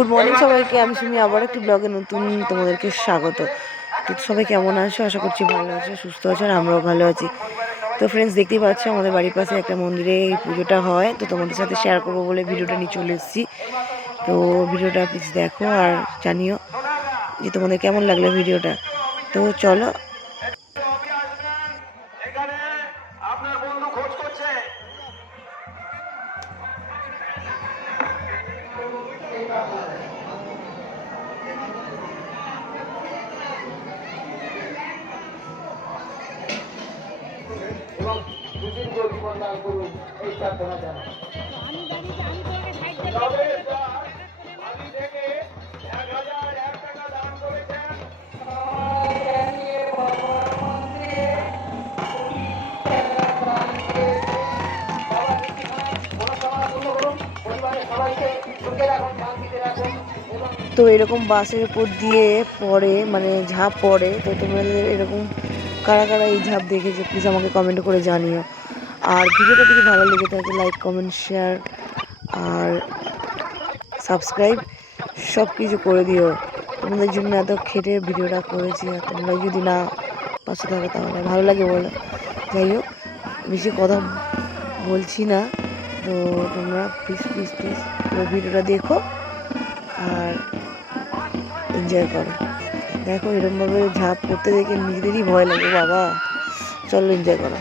Good morning সবাইকে, আমি শুনি আবার একটি ব্লগে নতুন তোমাদেরকে স্বাগত। তো সবাই কেমন আছো? আশা করছি ভালো আছো, সুস্থ আছো, আর আমরাও ভালো আছি। তো ফ্রেন্ডস, দেখতেই পাচ্ছ আমাদের বাড়ির পাশে একটা মন্দিরে এই পুজোটা হয়, তো তোমাদের সাথে শেয়ার করবো বলে ভিডিওটা নিয়ে চলে এসেছি। তো ভিডিওটা প্লিজ দেখো আর জানিও যে তোমাদের কেমন লাগলো ভিডিওটা। তো চলো। এবং সুদীর্ঘ জীবন দান করুন এই প্রার্থনা জানাই। তো এরকম বাসের উপর দিয়ে পড়ে, মানে ঝাঁপ পড়ে, তো তোমাদের এরকম কারা কারা এই ঝাঁপ দেখেছে প্লিজ আমাকে কমেন্ট করে জানিও। আর ভিডিওটা যদি ভালো লেগে থাকে লাইক, কমেন্ট, শেয়ার আর সাবস্ক্রাইব সব কিছু করে দিও। তোমাদের জন্য এত খেটে ভিডিওটা করেছি, আর তোমরা যদি না পাশে থাকো তাহলে ভালো লাগে বলো। যাই হোক, বেশি কথা বলছি না, তো তোমরা প্লিজ প্লিজ প্লিজ পুরো ভিডিওটা দেখো আর এনজয় করো। দেখো এরকমভাবে ঝাঁপ করতে দেখে নিজেদেরই ভয় লাগে, বাবা চলো এনজয় করো।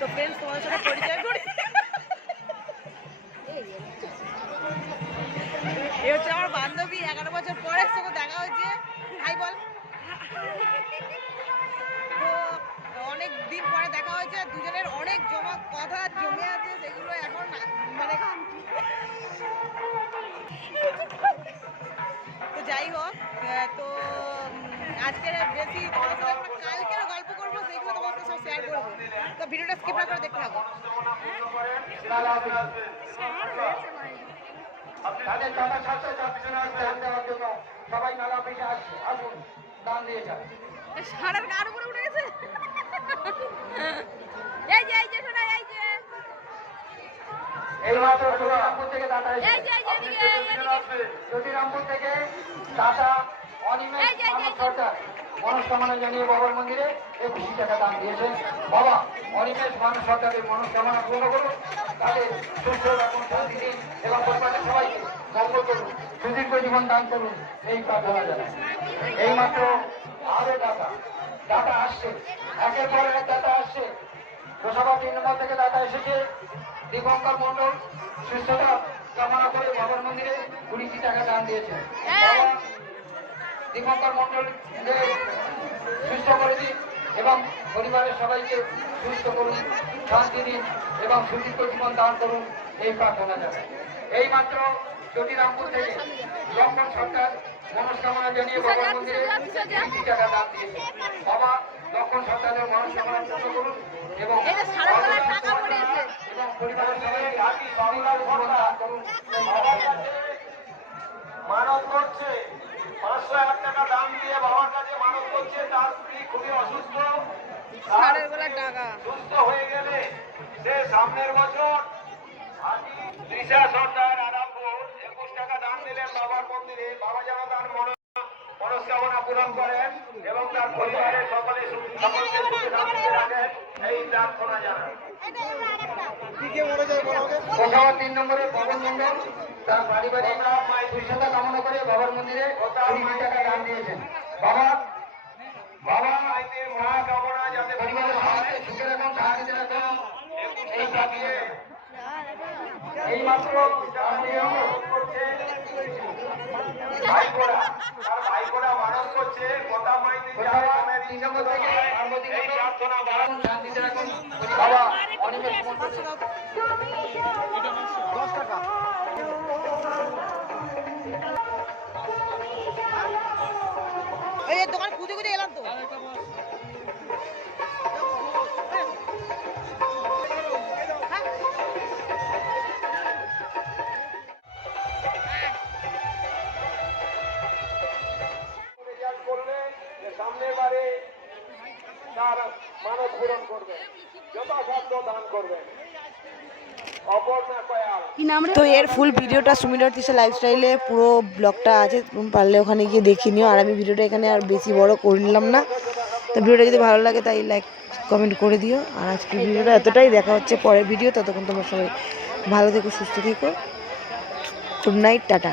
তো ফ্রেন্ডস, তোমাদের সাথে পরিচয় করি, এই হচ্ছে আমার বান্ধবী। 11 বছর পরে সঙ্গে দেখা হয়েছে। হাই বল। তো অনেক দিন পরে দেখা হয়েছে, দুজনের অনেক জমা কথা জমে আছে, সেগুলো এখন মানে তো যাই হোক, তো আজকের বেশি তোমাদের সাথে কালকের গল্প করবো, সেইগুলো তোমার সাথে সব শেয়ার করবো। তো ভিডিওটা স্কিপ না করে দেখতে থাকো। তাদের টাকা 726 দান দেওয়ার জন্য সবাই মেলা অফিসে আসছে, আসুন দান দিয়ে যান। সাড়ের গার উপরে উঠে গেছে। এইমাত্র জ্যোতিরামপুর থেকে দাদা এসেছে। জ্যোতিরামপুর থেকে দাদা অনিমেষ মানব সরকার মনস্কামনা জানিয়ে বাবার মন্দিরে 21 টাকা দান দিয়েছে। বাবা অনিমেষ মানব সরকারের মনস্কামনা পূর্ণ করুন, তাদের সুস্থ এবং শান্তি দিন এবং পরিবারের সবাইকে মঙ্গল করুন, সুদীর্ঘ জীবন দান করুন এই প্রার্থনা জানাই। এইমাত্র আরো দাদা আসছে, একের পর এক দাদা আসছে। লোকসভা 3 নম্বর থেকে দাদা এসেছে দীপঙ্কর মন্ডল, সুস্থতা কামনা করে বাবার মন্দিরে 20 টাকা দান দিয়েছে। দীপঙ্কর মন্ডল সুস্থ করে দিন এবং পরিবারের সবাইকে সুস্থ করুন, শান্তি দিন এবং সুদীর্ঘ জীবন দান করুন এই প্রার্থনা জানাই। এইমাত্র জ্যোতিরামপুর থেকে লক্ষণ সরকার মনস্কামনা জানিয়ে বাবার মন্দিরে 20 টাকা দান দিয়েছে। বাবা লক্ষণ সরকারের মনস্কামনা পূর্ণ করুন এবং পরিবারের সবাইকে জীবন দান করুন। মানব করছে 501 টাকা দাম দিয়ে বাবার কাছে মানব করছে, তার স্ত্রী খুবই অসুস্থ, সুস্থ হয়ে গেলে সে সামনের বছর তৃষা সর্দার পূরণ করেন এবং তার পরিবারের সকলকে সুখে শান্তিতে রাখেন এই প্রার্থনা জানান। কোথাও 3 নম্বরে পবন মণ্ডল তার পারিবারিক সুস্থতা কামনা করে বাবার মন্দিরে 20 টাকা দান দিয়েছেন। বাবা মা কামনা যাতে পরিবারের সবাইকে সুখে রাখুন, শান্তিতে রাখুন এই কাটিয়ে এই মাত্র করছে ভাইপোরা তার ভাইপোরা মানব করছে কথা মাইতে এই প্রার্থনা বাড়ান, শান্তিতে রাখুন। বাবা অনিমেষ এই দোকান খুঁজে খুঁজে এলাম তো। করলে সামনের বারে তার মানব পূরণ করবে, যথাসাধ্য দান করবে। তো এর ফুল ভিডিওটা সুমিরর তিশা লাইফস্টাইলে পুরো ব্লগটা আছে, তুমি পারলে ওখানে গিয়ে দেখে নিও। আর আমি ভিডিওটা এখানে আর বেশি বড় করলাম না। তো ভিডিওটা যদি ভালো লাগে তাই লাইক কমেন্ট করে দিও। আর আজকের ভিডিওটা এতটাই, দেখা হচ্ছে পরের ভিডিও। ততক্ষণ তোমরা সবাই ভালো থেকো, সুস্থ থেকো। Good night, tata.